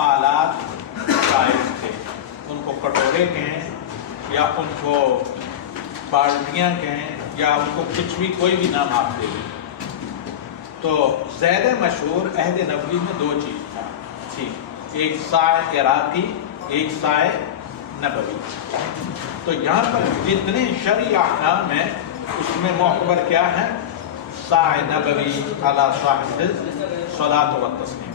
آلات رائج تھے، ان کو کٹورے کہیں یا ان کو بالٹیاں کہیں یا ان کو کچھ بھی کوئی بھی نام آپ دے دیں۔ تو زیادہ مشہور عہد نبوی میں دو چیز تھی، ایک سائے عراقی، ایک سائے نبوی۔ تو یہاں پر جتنے شرعی احکام ہیں اس میں معتبر کیا ہے؟ سائے نبوی علی صاحب الصلاۃ والتسلیم۔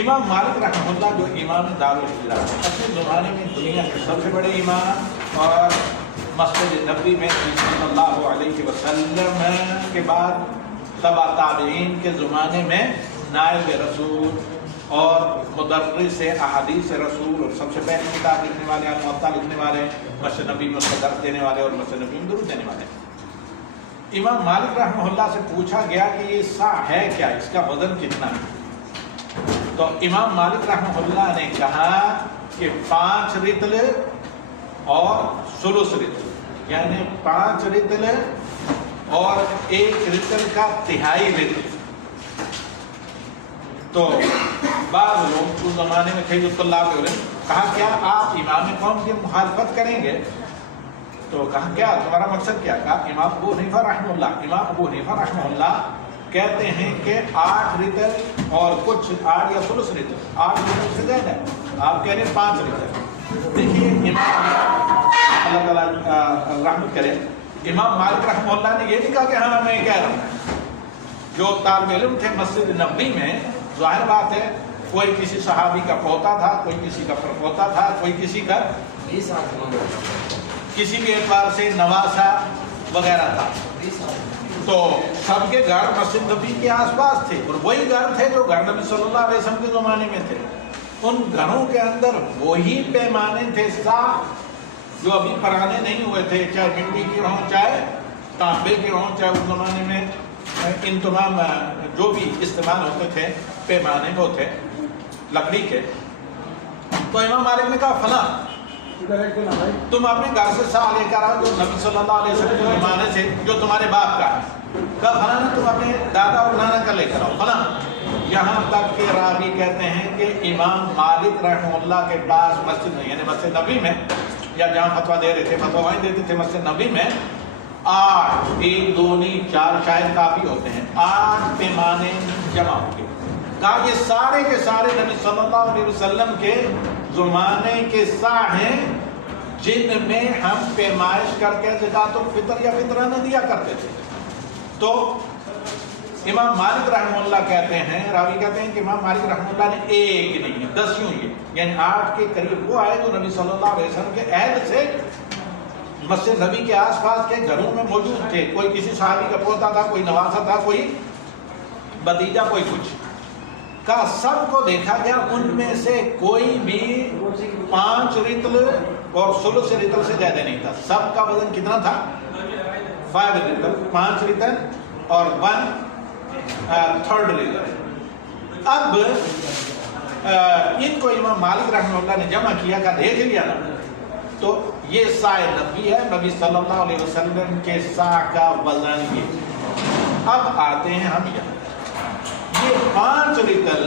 امام مالک رحمہ اللہ جو امام دارالہجرہ ہے، اپنے زمانے میں دنیا کے سب سے بڑے امام، اور مسجد نبوی میں صلی اللہ علیہ وسلم کے بعد تبع تابعین کے زمانے میں نائب رسول اور مدرس احادیث رسول اور سب سے پہلی کتاب لکھنے والے، موطا لکھنے والے، مسجد نبوی میں اس کو درس دینے والے اور مسجد نبوی میں درود دینے والے۔ امام مالک رحمہ اللہ سے پوچھا گیا کہ یہ سا ہے کیا، اس کا وزن کتنا ہے؟ تو امام مالک رحمہ اللہ نے کہا کہ 5 رطل اور ثلث رطل، یعنی 5 رطل اور 1 رطل کا تہائی رطل۔ تو بعض لوگ اس زمانے میں تھے جو طلاب علم، کہا کیا آپ امام قوم کی مخالفت کریں گے؟ تو کہا کیا تمہارا مقصد کیا؟ کہا امام ابو حنیفہ رحمہ اللہ کہتے ہیں کہ 8 رطل اور کچھ 8 یا ثلث رطل، 8 رطل سے زیادہ ہے، آپ کہہ رہے ہیں 5 رطل۔ دیکھیے امام اللہ تعالیٰ رحمت کرے، امام مالک رحمہ اللہ نے یہ نہیں کہا کہ ہاں میں کہہ رہا ہوں۔ جو طالب علم تھے مسجد نبوی میں، ظاہر بات ہے کوئی کسی صحابی کا پوتا تھا، کوئی کسی کا پرپوتا تھا، کوئی کسی کا کسی بھی اعتبار سے نواسا وغیرہ تھا، تو سب کے گھر مسجد نبوی کے آس پاس تھے، اور وہی گھر تھے جو گھر نبی صلی اللہ علیہ وسلم کے زمانے میں تھے۔ ان گھروں کے اندر وہی پیمانے تھے جو ابھی پرانے نہیں ہوئے تھے، چاہے مٹی کی ہوں چاہے تانبے کے ہوں، چاہے اس زمانے میں ان تمام جو بھی استعمال ہوتے تھے پیمانے وہ تھے لکڑی کے۔ تو امام مالک نے کہا فلاں تم اپنے گھر سے سا لے کر آؤ جو نبی صلی اللہ علیہ وسلم کے زمانے سے جو تمہارے باپ کا ہے۔ کہا فلاں تم اپنے دادا اور نانا کا لے کر آؤ فلاں۔ یہاں تک کہ راوی کہتے ہیں کہ امام مالک رحمہ اللہ کے پاس مسجد میں، یعنی مسجد نبی میں، یا جہاں فتویٰ دے رہے تھے، فتویٰ وہیں دیتے تھے مسجد نبی میں، 8 1 2 نہیں 4 شاید کافی ہوتے ہیں، 8 پیمانے جمع ہو گئے۔ کہا یہ سارے کے سارے نبی صلی اللہ علیہ وسلم کے زمانے کے سا ہیں جن میں ہم پیمائش کر کے زکوٰۃ الفطر یا فطرانہ دیا کرتے تھے۔ تو امام مالک رحمہ اللہ کہتے ہیں، راوی کہتے ہیں کہ امام مالک رحمہ اللہ نے ایک نہیں 10 یوں یہ، یعنی 8 کے قریب وہ آئے جو نبی صلی اللہ علیہ وسلم کے عہد سے مسجد نبی کے آس پاس کے گھروں میں موجود تھے۔ کوئی کسی صحابی کا پوتا تھا، کوئی نواسا تھا، کوئی بھتیجا، کوئی کچھ کا، سب کو دیکھا گیا، ان میں سے کوئی بھی 5 رطل اور ثلث رطل سے زیادہ نہیں تھا۔ سب کا وزن کتنا تھا؟ 5 رطل، 5 رطل اور 1/3 رطل۔ اب ان کو امام مالک رحمہ اللہ نے جمع کیا کا دیکھ لیا نا، تو یہ سائے نبی ہے، نبی صلی اللہ علیہ وسلم کے سا کا وزن یہ۔ اب آتے ہیں ہم یہاں، یہ 5 رطل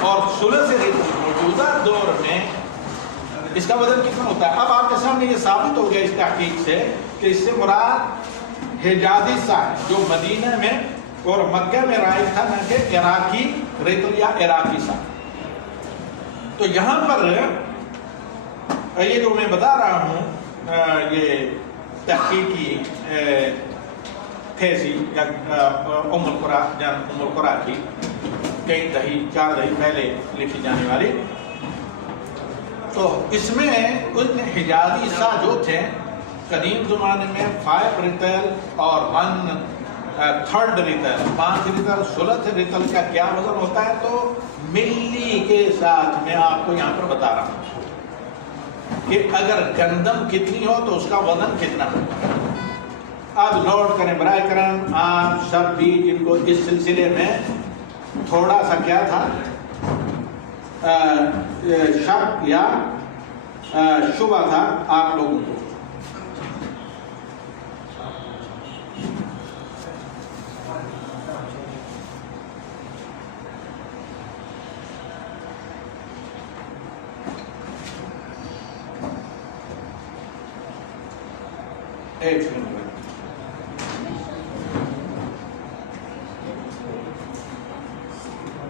اور ثلث رطل موجودہ دور میں اس کا وزن کتنا ہوتا ہے؟ اب آپ کے سامنے یہ ثابت ہو گیا اس تحقیق سے کہ اس سے مراد حجازی سا ہے جو مدینہ میں اور مکہ میں رائج تھا، نہ کہ عراقی رطل یا عراقی سا۔ تو یہاں پر یہ جو میں بتا رہا ہوں یہ تحقیقی تھیسی یا ام القرآ کی کئی دہی 4 دہی پہلے لکھی جانے والی، تو اس میں ان حجازی سا جو تھے قدیم زمانے میں 5 رطل اور 1/3 رطل، 5 رطل ثلث رطل کا کیا وزن ہوتا ہے، تو ملی کے ساتھ میں آپ کو یہاں پر بتا رہا ہوں کہ اگر گندم کتنی ہو تو اس کا وزن کتنا ہوگا۔ اب نوٹ کریں برائے کرم آپ سب بھی جن کو اس سلسلے میں تھوڑا سا کیا تھا شک یا شبہ تھا آپ لوگوں کو۔ ایک سیکنڈ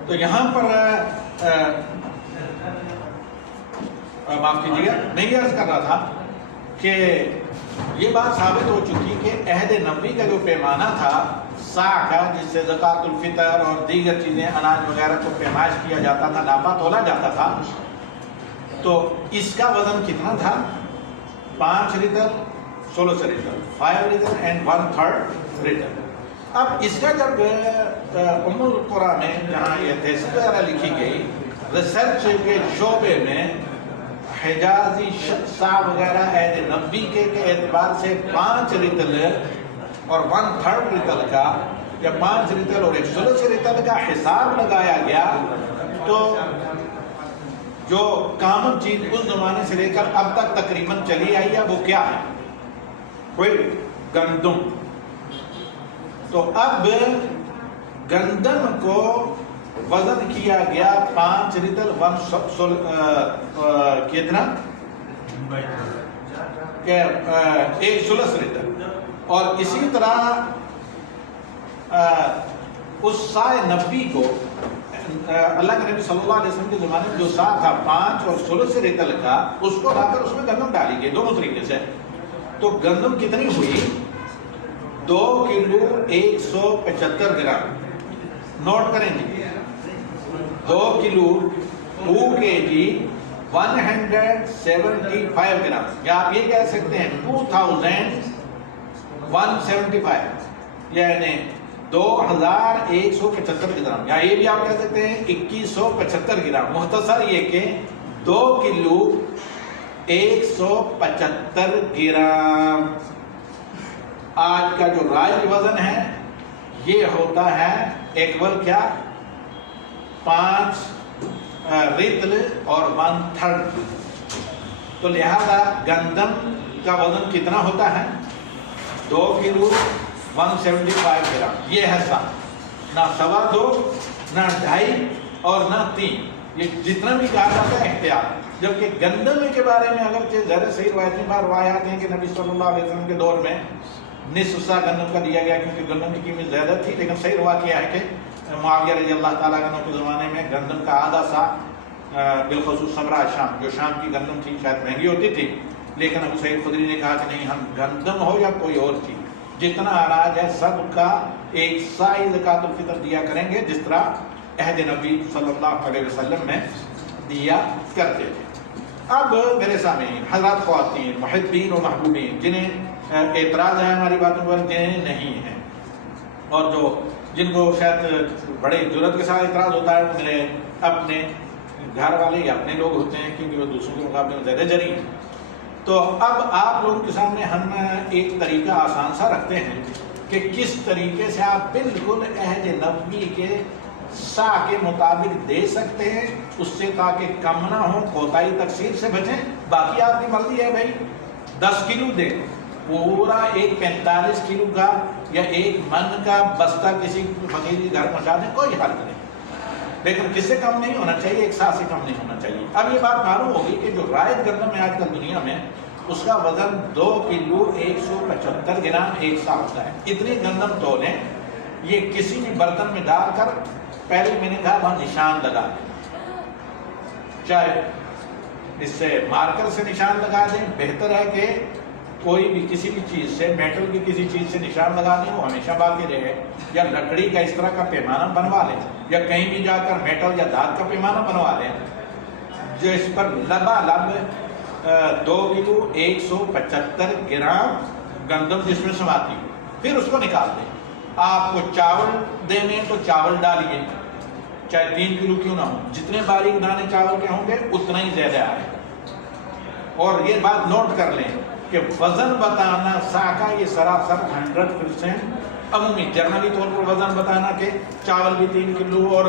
تو یہاں پر معاف کیجیے گا، میں یہ عرض کر رہا تھا کہ یہ بات ثابت ہو چکی کہ عہد نبوی کا جو پیمانہ تھا سا کا، جس سے زکوٰۃ الفطر اور دیگر چیزیں اناج وغیرہ کو پیمائش کیا جاتا تھا، ناپا تولا جاتا تھا، تو اس کا وزن کتنا تھا؟ 5 ریتل 16 ریتل، 5 ریتل اینڈ 1/3 ریتل۔ اب اس کا جب ام القریٰ میں جہاں یہ تحصیل وغیرہ لکھی گئی، ریسرچ کے شعبے میں حجازی سا وغیرہ عہد نبوی کے اعتبار سے 5 ریتل اور 1/3 ریتل کا، یا 5 ریتل اور 116 ریتل کا حساب لگایا گیا، تو جو کامن چیز اس زمانے سے لے کر اب تک تقریباً چلی آئی ہے وہ کیا ہے؟ کوئی گندم۔ تو اب گندم کو وزن کیا گیا 5 ریتل کتنا؟ 116 ریتل، اور اسی طرح اس سائے نبی کو اللہ کے نبی صلی اللہ علیہ وسلم کے زمانے میں جو سا تھا 5 اور 16 ریتل کا، اس کو لا کر اس میں گندم ڈالی گئی دونوں طریقے سے۔ تو گندم کتنی ہوئی؟ 2 کلو 175 گرام۔ نوٹ کریں جی، 2 کلو 2 kg 175 گرام، یا آپ یہ کہہ سکتے ہیں 2175، یعنی 2175 گرام، یا یہ بھی آپ کہہ سکتے ہیں 2175 گرام۔ مختصر یہ کہ 2 کلو 175 گرام آج کا جو رائج وزن ہے یہ ہوتا ہے ایکول کیا؟ 5 ریتل اور 1/3۔ تو لہذا گندم کا وزن کتنا ہوتا ہے؟ 2 کلو 175 گرام۔ یہ ہے سا، نہ 2.25، نہ 2.5 اور نہ 3، یہ جتنا بھی کہا جاتا ہے احتیاط۔ جبکہ گندم کے بارے میں اگرچہ زیادہ صحیح روایات ہیں کہ نبی صلی اللہ علیہ وسلم کے دور میں نصف سا گندم کا دیا گیا، کیونکہ گندم کی قیمت زیادہ تھی، لیکن صحیح روایت یہ ہے کہ معاویہ رضی اللہ تعالیٰ عنہ کے زمانے میں گندم کا آدھا سا، بالخصوص سمرا شام، جو شام کی گندم تھی شاید مہنگی ہوتی تھی، لیکن ابو سعید خدری نے کہا کہ نہیں، ہم گندم ہو یا کوئی اور چیز، جتنا اناج ہے سب کا 1 سا زکوٰۃ الفطر دیا کریں گے، جس طرح عہد نبی صلی اللہ علیہ وسلم میں دیا کرتے تھے۔ اب میرے سامنے حضرات خواتین، محبین و محبوبین، جنہیں اعتراض ہے ہماری باتوں پر، جنہیں نہیں ہے، اور جن کو شاید بڑے جرات کے ساتھ اعتراض ہوتا ہے، وہ میرے اپنے گھر والے یا اپنے لوگ ہوتے ہیں، کیونکہ وہ دوسروں کے مقابلے میں زیادہ جری ہیں۔ تو اب آپ لوگوں کے سامنے ہم ایک طریقہ آسان سا رکھتے ہیں کہ کس طریقے سے آپ بالکل عہد نبوی کے سا کے مطابق دے سکتے ہیں، اس سے تاکہ کم نہ ہو، کوتاہی تقسیم سے بچیں۔ باقی آپ کی مرضی ہے بھائی، 10 کلو دے، پورا ایک 45 کلو کا یا 1 من کا بستہ کسی فقیر کے گھر پہنچا دیں، کوئی حل نہیں، لیکن کس سے کم نہیں ہونا چاہیے، 1 سا سے کم نہیں ہونا چاہیے۔ اب یہ بات معلوم ہوگی کہ جو رائج گندم ہے آج کل دنیا میں، اس کا وزن 2 کلو 175 گرام 1 سا ہوتا ہے۔ اتنی گندم تولیں، یہ کسی بھی برتن میں ڈال کر پہلے میں نے کہا وہاں نشان لگا دیں، چاہے اس سے مارکر سے نشان لگا دیں، بہتر ہے کہ کوئی بھی کسی بھی چیز سے، میٹل کی کسی چیز سے نشان لگا دیں، وہ ہمیشہ باقی رہے، یا لکڑی کا اس طرح کا پیمانہ بنوا لیں، یا کہیں بھی جا کر میٹل یا دھات کا پیمانہ بنوا لیں، جو اس پر لبالب 2 کلو 175 گرام گندم جس میں سماتی ہو، پھر اس کو نکال دیں۔ آپ کو چاول دینے تو چاول ڈالیے، چاہے 3 کلو کیوں نہ ہو، جتنے باریک دانے چاول کے ہوں گے اتنا ہی زیادہ آئے۔ اور یہ بات نوٹ کر لیں کہ وزن بتانا سا کا یہ سراسر 100% عمومی جنرلی طور پر وزن بتانا کہ چاول بھی 3 کلو اور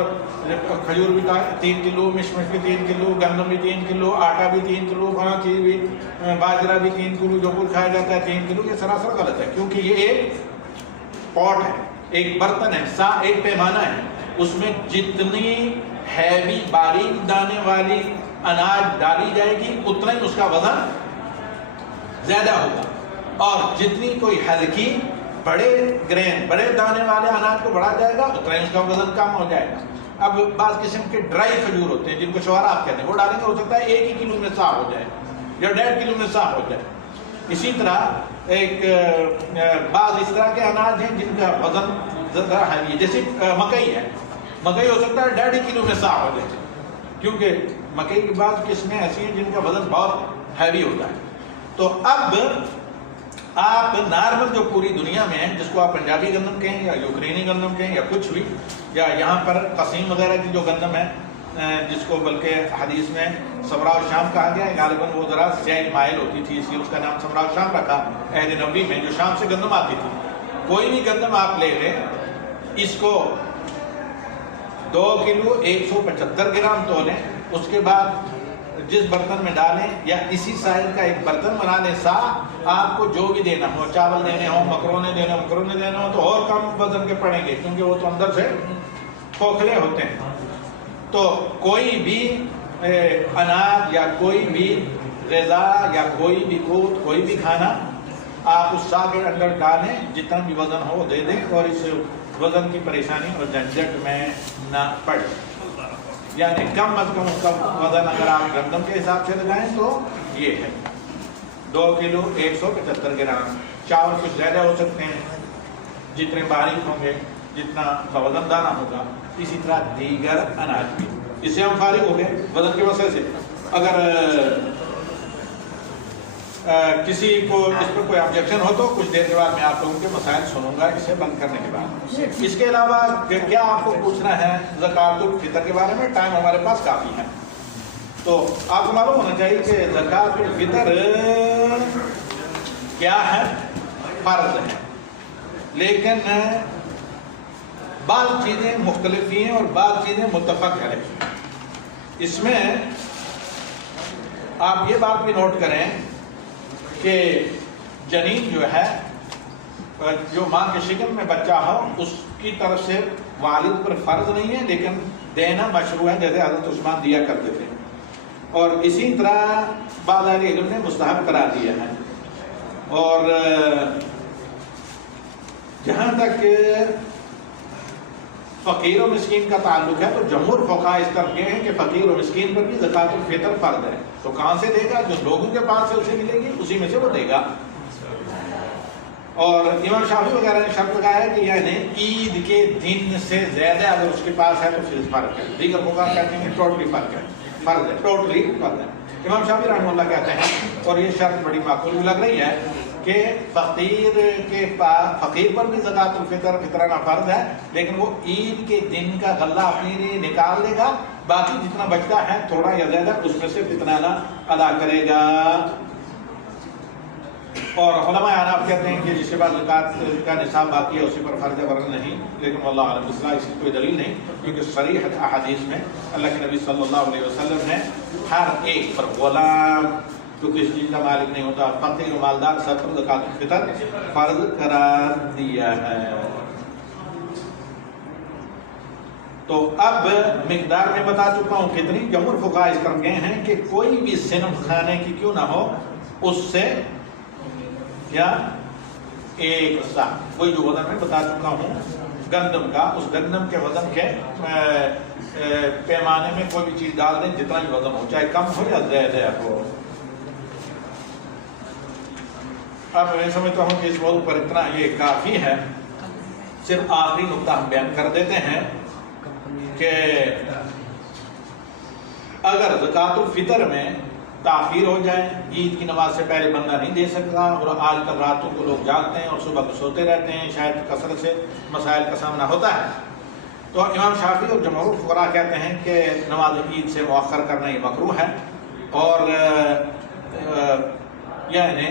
کھجور بھی 3 کلو، مشمش بھی 3 کلو، گندم بھی 3 کلو، آٹا بھی 3 کلو، فلاں چیز بھی، باجرہ بھی 3 کلو، جو کچھ کھایا جاتا ہے 3 کلو، یہ سراسر غلط ہے، کیونکہ یہ ایک پاٹ ہے، ایک برتن ہے، سا ایک پیمانہ ہے، اس میں جتنی ہیوی باریک دانے والی اناج ڈالی جائے گی اتنا ہی اس کا وزن زیادہ ہوگا۔ اور جتنی کوئی ہلکی بڑے گرین بڑے دانے والے اناج کو بڑھا جائے گا اتنا ہی اس کا وزن کم ہو جائے گا. اب بعض قسم کے ڈرائی کھجور ہوتے ہیں جن کو شوارا آپ کہتے ہیں, وہ ڈالیں گے ہو سکتا ہے 1 کلو میں صاف ہو جائے یا 1.5 کلو میں صاف ہو جائے. اسی طرح ایک بعض اس طرح کے اناج ہیں جن کا وزن ذرا ہیوی ہے, جیسے مکئی ہے. مکئی ہو سکتا ہے 1.5 کلو میں صاف ہو جائے, کیونکہ مکئی کی بعض قسمیں ایسی ہیں جن کا وزن بہت ہیوی ہوتا ہے. تو اب آپ نارمل جو پوری دنیا میں ہے, جس کو آپ پنجابی گندم کہیں یا یوکرینی گندم کہیں یا کچھ بھی, یا یہاں پر قسیم وغیرہ کی جو گندم ہے جس کو بلکہ حدیث میں سمراء شام کہا گیا ہے, غالباً وہ ذرا سیاہ مائل ہوتی تھی, اس لیے اس کا نام سمراء شام رکھا عہد نبوی میں, جو شام سے گندم آتی تھی. کوئی بھی گندم آپ لے لیں, اس کو 2 کلو 175 گرام تولیں, اس کے بعد جس برتن میں ڈالیں یا اسی سائز کا ایک برتن بنا لیں, آپ کو جو بھی دینا ہو, چاول دینے ہو, مکرونے دینے ہو تو اور کم وزن کے پڑیں گے, کیونکہ وہ تو اندر سے کھوکھلے ہوتے ہیں. تو کوئی بھی اناج یا کوئی بھی غذا یا کوئی بھی قوت, کوئی بھی کھانا آپ اس سا کے اندر ڈالیں, جتنا بھی وزن ہو دے دیں, اور اس وزن کی پریشانی اور جھنجھٹ میں نہ پڑے. یعنی کم از کم اس کا وزن اگر آپ گندم کے حساب سے لگائیں تو یہ ہے 2 کلو 175 گرام. چاول کچھ زیادہ ہو سکتے ہیں, جتنے باریک ہوں گے جتنا کا وزن دانا ہوگا. اسی طرح دیگر اناج بھی. اس سے ہم فارغ ہو گئے وزن کے مسئلے سے. اگر کسی کو اس پر کوئی آبجیکشن ہو تو کچھ دیر کے بعد میں آپ لوگوں کے مسائل سنوں گا اسے بند کرنے کے بعد. اس کے علاوہ کیا آپ کو پوچھنا ہے زکوٰۃ الفطر کے بارے میں؟ ٹائم ہمارے پاس کافی ہے. تو آپ کو معلوم ہونا چاہیے کہ زکوٰۃ الفطر کیا ہے, فرض ہے, لیکن بعض چیزیں مختلف ہیں اور بعض چیزیں متفق ہیں. اس میں آپ یہ بات بھی نوٹ کریں کہ جنین جو ہے, جو ماں کے شکم میں بچہ ہو, اس کی طرف سے والد پر فرض نہیں ہے, لیکن دینا مشروع ہے, جیسے حضرت عثمان دیا کرتے تھے. اور اسی طرح بعض اہل علم نے مستحب قرار دیا ہے. اور جہاں تک فقیر و مسکین کا تعلق ہے تو جمہور فقہاء اس طرح کے ہیں کہ فقیر و مسکین پر بھی زکوٰۃ الفطر فرض ہے. تو کہاں سے دے گا؟ جو لوگوں کے پاس سے اسے ملے گی اسی میں سے وہ دے گا. اور امام شافعی وغیرہ نے شرط لگایا ہے کہ یعنی عید کے دن سے زیادہ اگر اس کے پاس ہے تو پھر فرق ہے. دیگر فقہاء کہتے ہیں ٹوٹلی فرق ہے, فرض ہے, ٹوٹلی فرض ہے. امام شافعی رحمہ اللہ کہتے ہیں, اور یہ شرط بڑی معقول بھی لگ رہی ہے, کہ فقیر کے پاس, فقیر پر بھی زکوٰۃ الفطر فطرانہ فرض ہے, لیکن وہ عید کے دن کا غلہ اپنے لیے نکال لے گا, باقی جتنا بچتا ہے تھوڑا یا زیادہ اس میں سے فطرانہ ادا کرے گا. اور علماء احناف کہتے ہیں کہ جس کے بعد زکوٰۃ کا نصاب باقی ہے اسی پر فرض ہے, ورنہ نہیں. لیکن واللہ اعلم بالصلاح اس کی کوئی دلیل نہیں, کیونکہ صریح احادیث میں اللہ کے نبی صلی اللہ علیہ وسلم نے ہر ایک پر, غلام جو کسی چیز کا مالک نہیں ہوتا, فقیر و مالدار, سب پر زکوٰۃ الفطر فرض قرار دیا ہے. تو اب مقدار میں بتا چکا ہوں کتنی. جمہور فقہاء اس طرح گئے ہیں کہ کوئی بھی صنف کھانے کی کیوں نہ ہو, اس سے یا ایک سا, کوئی جو وزن میں بتا چکا ہوں گندم کا, اس گندم کے وزن کے پیمانے میں کوئی بھی چیز ڈال دیں جتنا بھی وزن ہو, چاہے کم ہو یا زیادہ ہو. اب میں سمجھتا ہوں کہ اس موضوع پر اتنا یہ کافی ہے. صرف آخری نقطہ ہم بیان کر دیتے ہیں کہ اگر زکوٰۃ الفطر میں تاخیر ہو جائے, عید کی نماز سے پہلے بندہ نہیں دے سکتا, اور آج کل راتوں کو لوگ جاگتے ہیں اور صبح کو سوتے رہتے ہیں, شاید کثرت سے مسائل کا سامنا ہوتا ہے, تو امام شافعی اور جمہور فقہاء کہتے ہیں کہ نماز عید سے مؤخر کرنا یہ مکروہ ہے. اور یعنی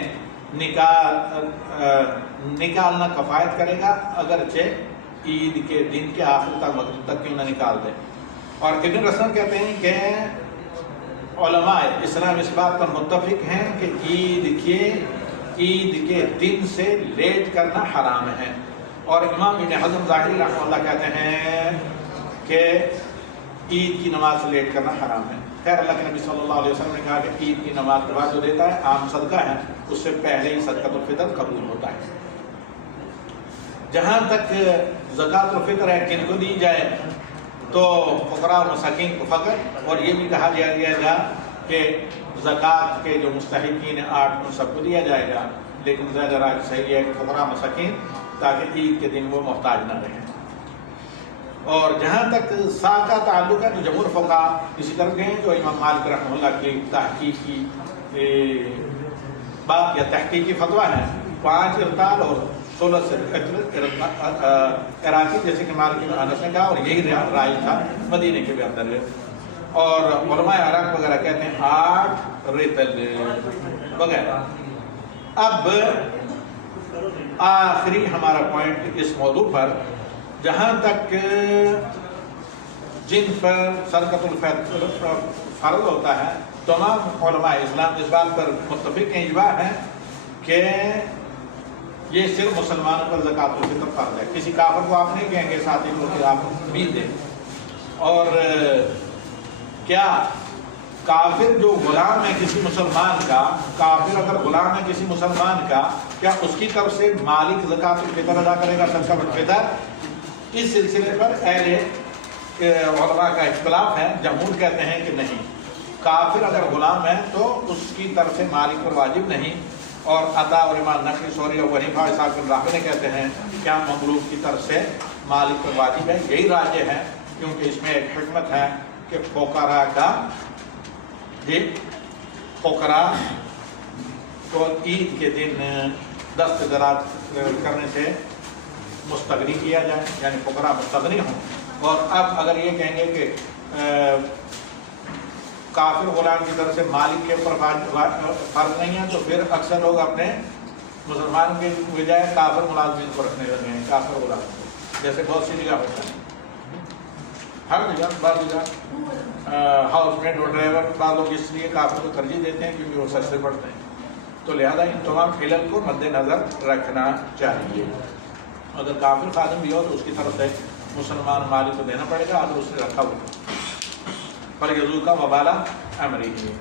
نکالنا کفایت کرے گا, اگرچہ عید کے دن کے آخر تک مغرب تک کیوں نہ نکال دے. اور ابن رسن کہتے ہیں کہ علماء اسلام اس بات پر متفق ہیں کہ عید کے دن سے لیٹ کرنا حرام ہے. اور امام ابن حزم ظاہری رحمہ اللہ کہتے ہیں کہ عید کی نماز سے لیٹ کرنا حرام ہے. خیر اللہ کے نبی صلی اللہ علیہ وسلم نے کہا کہ عید کی نماز کے بعد جو دیتا ہے عام صدقہ ہے, اس سے پہلے ہی صدقۃ الفطر قبول ہوتا ہے. جہاں تک زکوٰۃ الفطر ہے کن کو دی جائے, تو فقراء و مساکین کو فقط, اور یہ بھی کہا دیا گا کہ زکوٰۃ کے جو مستحقین ہیں 8 ان سب کو دیا جائے گا, لیکن زیادہ راہ صحیح ہے کہ فقراء مساکین, تاکہ عید کے دن وہ محتاج نہ رہیں. اور جہاں تک سا کا تعلق ہے تو جمہور فقہا اسی طرح کے ہیں جو امام مالک رحمہ اللہ کی تحقیقی بات یا تحقیقی فتویٰ ہے, 5 ارتال اور 16 سے عراقی, جیسے کہ مالک بن انس نے کہا, اور یہی رائے تھا مدینے کے بھی اندر. اور علماء عراق وغیرہ کہتے ہیں 8 ریتل وغیرہ. اب آخری ہمارا پوائنٹ اس موضوع پر, جہاں تک جن پر صدقۃ الفطر فرض ہوتا ہے, تمام علماء اسلام اس بات پر متفق ہیں, اجماع ہے کہ یہ صرف مسلمانوں پر زکوٰۃ الفطر فرض ہے. کسی کافر کو آپ نہیں کہیں گے ساتھی کو کہ آپ بھی دیں. اور کیا کافر جو غلام ہے کسی مسلمان کا, کافر اگر غلام ہے کسی مسلمان کا, کیا اس کی طرف سے مالک زکوٰۃ الفطر ادا کرے گا, صدقہ الفطر؟ اس سلسلے پر اہل علماء کا اختلاف ہے. جمہور کہتے ہیں کہ نہیں, کافر اگر غلام ہے تو اس کی طرف سے مالک پر واجب نہیں. اور عطا اور امام نقی سوری اور حنیفہ اسحاق بن راہوی نے کہتے ہیں کیا مملوک کی طرف سے مالک پر واجب ہے. یہی راجح ہے, کیونکہ اس میں ایک حکمت ہے کہ فقراء کا فقراء کو عید کے دن دست دراز کرنے سے مستغنی کیا جائے, یعنی فقراء مستغنی ہوں. اور اب اگر یہ کہیں گے کہ کافر غلام کی طرف سے مالک کے اوپر فرض نہیں ہے, تو پھر اکثر لوگ اپنے مسلمان کے بجائے کافر ملازمین کو رکھنے لگے ہیں, کافر غلام, جیسے بہت سی جگہ ہوتا ہے. ہر جگہ بعض جگہ ہاؤس مینٹ اور ڈرائیور بعض لوگ اس لیے کافر کو ترجیح دیتے ہیں کیونکہ وہ سستے پڑتے ہیں. تو لہذا ان تمام علل کو مد نظر رکھنا چاہیے. اگر کافر خادم بھی ہو تو اس کی طرف سے مسلمان مالک کو دینا پڑے گا, اگر اس نے رکھا ہوا پر یزو کا وبالا امری ہے.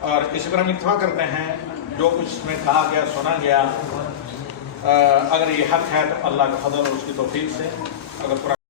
اور اس پر ہم اتفاق کرتے ہیں جو کچھ اس میں کہا گیا سنا گیا, اگر یہ حق ہے تو اللہ کا فضل اور اس کی توفیق سے, اگر